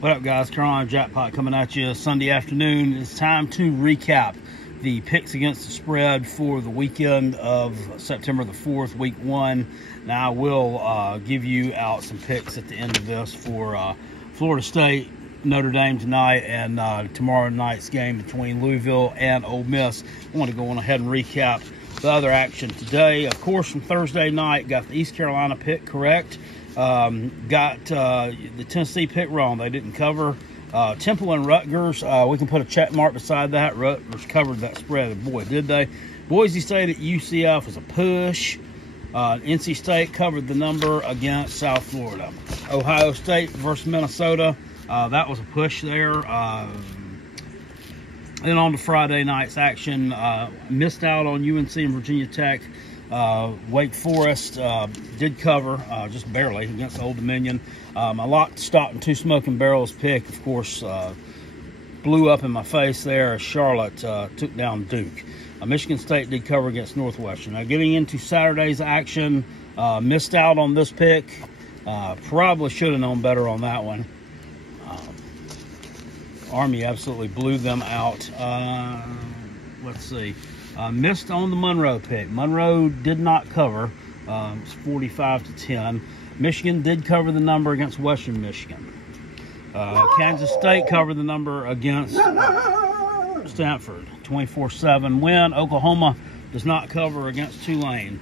What up, guys? Carolina Jackpot coming at you Sunday afternoon. It's time to recap the picks against the spread for the weekend of September the 4th, week 1. Now, I will give you out some picks at the end of this for Florida State, Notre Dame tonight, and tomorrow night's game between Louisville and Ole Miss. I want to go on ahead and recap the other action today. Of course, from Thursday night, got the East Carolina pick correct. Got the Tennessee pick wrong. They didn't cover. Temple and Rutgers, we can put a check mark beside that. Rutgers covered that spread. Boy, did they. Boise State at UCF was a push. NC State covered the number against South Florida. Ohio State versus Minnesota, that was a push there. Then on to Friday night's action, missed out on UNC and Virginia Tech. Wake Forest did cover just barely against Old Dominion. My lock, stock, and two smoking barrels pick, of course, blew up in my face there as Charlotte took down Duke. Michigan State did cover against Northwestern. Now, getting into Saturday's action, missed out on this pick. Probably should have known better on that one. Army absolutely blew them out. Let's see. Missed on the Monroe pick. Monroe did not cover. It's 45-10. Michigan did cover the number against Western Michigan. Kansas State covered the number against Stanford. 24-7 win. Oklahoma does not cover against Tulane.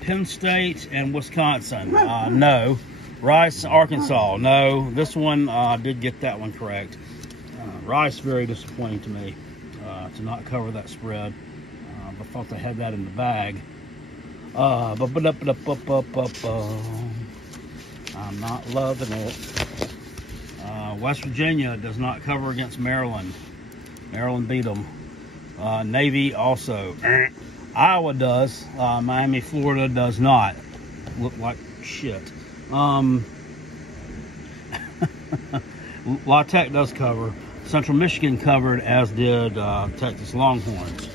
Penn State and Wisconsin, no. Rice, Arkansas, no. This one did get that one correct. Rice, very disappointing to me to not cover that spread. I thought they had that in the bag. I'm not loving it. West Virginia does not cover against Maryland. Maryland beat them. Navy also. Iowa does. Miami, Florida does not. Look like shit. La Tech does cover. Central Michigan covered, as did Texas Longhorns.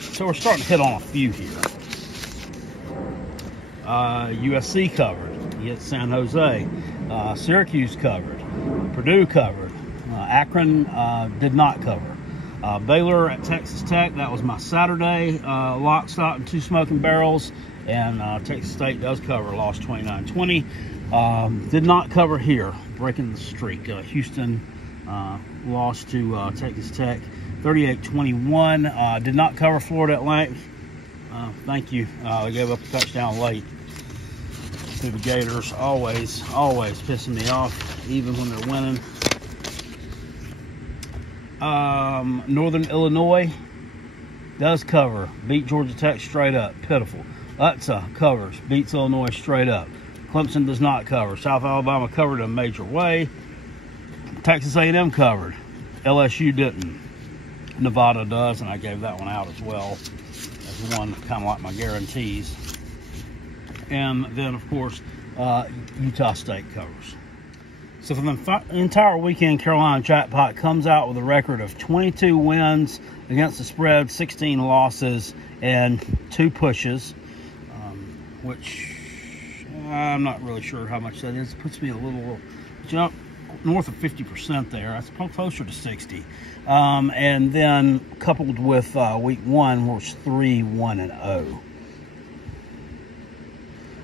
So we're starting to hit on a few here. USC covered against San Jose. Syracuse covered. Purdue covered. Akron did not cover. Baylor at Texas Tech, that was my Saturday. Lock, stock, and two smoking barrels. And Texas State does cover, lost 29-20. Did not cover here, breaking the streak. Houston lost to Texas Tech 38-21. Did not cover Florida Atlantic. Thank you. They gave up a touchdown late to the Gators. Always pissing me off, even when they're winning. Northern Illinois does cover. Beat Georgia Tech straight up. Pitiful. UTSA covers. Beats Illinois straight up. Clemson does not cover. South Alabama covered in a major way. Texas A&M covered. LSU didn't. Nevada does, and I gave that one out as well as one kind of like my guarantees. And then, of course, Utah State covers. So for the entire weekend, Carolina Jackpot comes out with a record of 22 wins against the spread, 16 losses, and 2 pushes, which I'm not really sure how much that is. It puts me a little jump north of 50% there. That's closer to 60. And then coupled with week 1 was 3-1-0.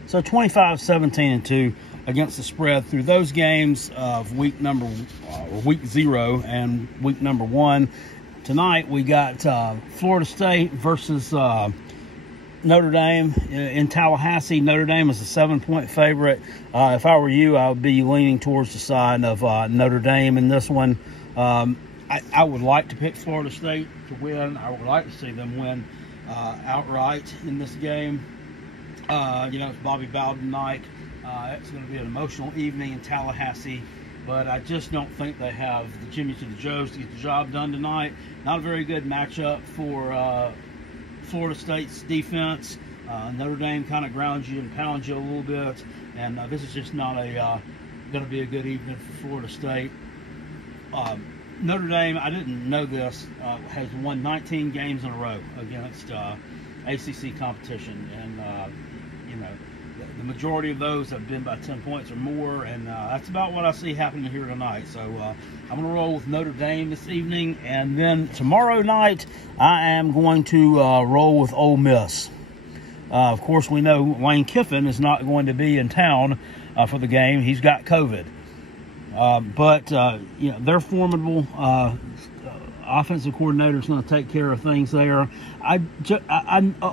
So 25-17-2 against the spread through those games of week 0 and week number 1. Tonight we got Florida State versus Notre Dame in Tallahassee. Notre Dame is a 7-point favorite. If I were you, I would be leaning towards the side of Notre Dame in this one. I would like to pick Florida State to win. I would like to see them win outright in this game. It's Bobby Bowden night. It's going to be an emotional evening in Tallahassee, but I just don't think they have the Jimmy to the Joes to get the job done tonight. Not a very good matchup for Florida State's defense. Notre Dame kind of grounds you and pounds you a little bit, and this is just not going to be a good evening for Florida State. Notre Dame, I didn't know this, has won 19 games in a row against ACC competition, and The majority of those have been by 10 points or more, and that's about what I see happening here tonight. So I'm going to roll with Notre Dame this evening, and then tomorrow night I am going to roll with Ole Miss. Of course, we know Lane Kiffin is not going to be in town for the game. He's got COVID. But you know, they're formidable. Offensive coordinator is going to take care of things there.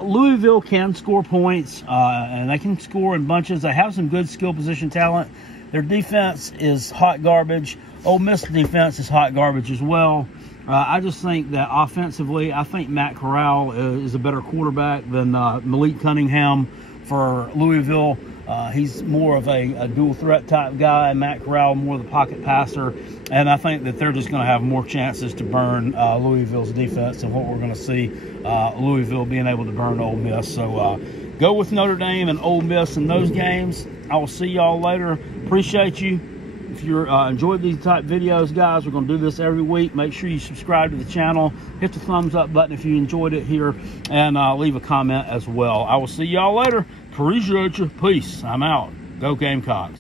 Louisville can score points, and they can score in bunches. They have some good skill position talent. Their defense is hot garbage. Ole Miss defense is hot garbage as well. I just think that offensively, I think Matt Corral is a better quarterback than Malik Cunningham for Louisville. He's more of a dual threat type guy. Matt Corral more of the pocket passer. And I think that they're just going to have more chances to burn Louisville's defense than what we're going to see Louisville being able to burn Ole Miss. So go with Notre Dame and Ole Miss in those games. I will see y'all later. Appreciate you. If you enjoyed these type videos, guys, we're going to do this every week. Make sure you subscribe to the channel. Hit the thumbs up button if you enjoyed it here, and leave a comment as well. I will see y'all later. Appreciate you. Peace. I'm out. Go Gamecocks.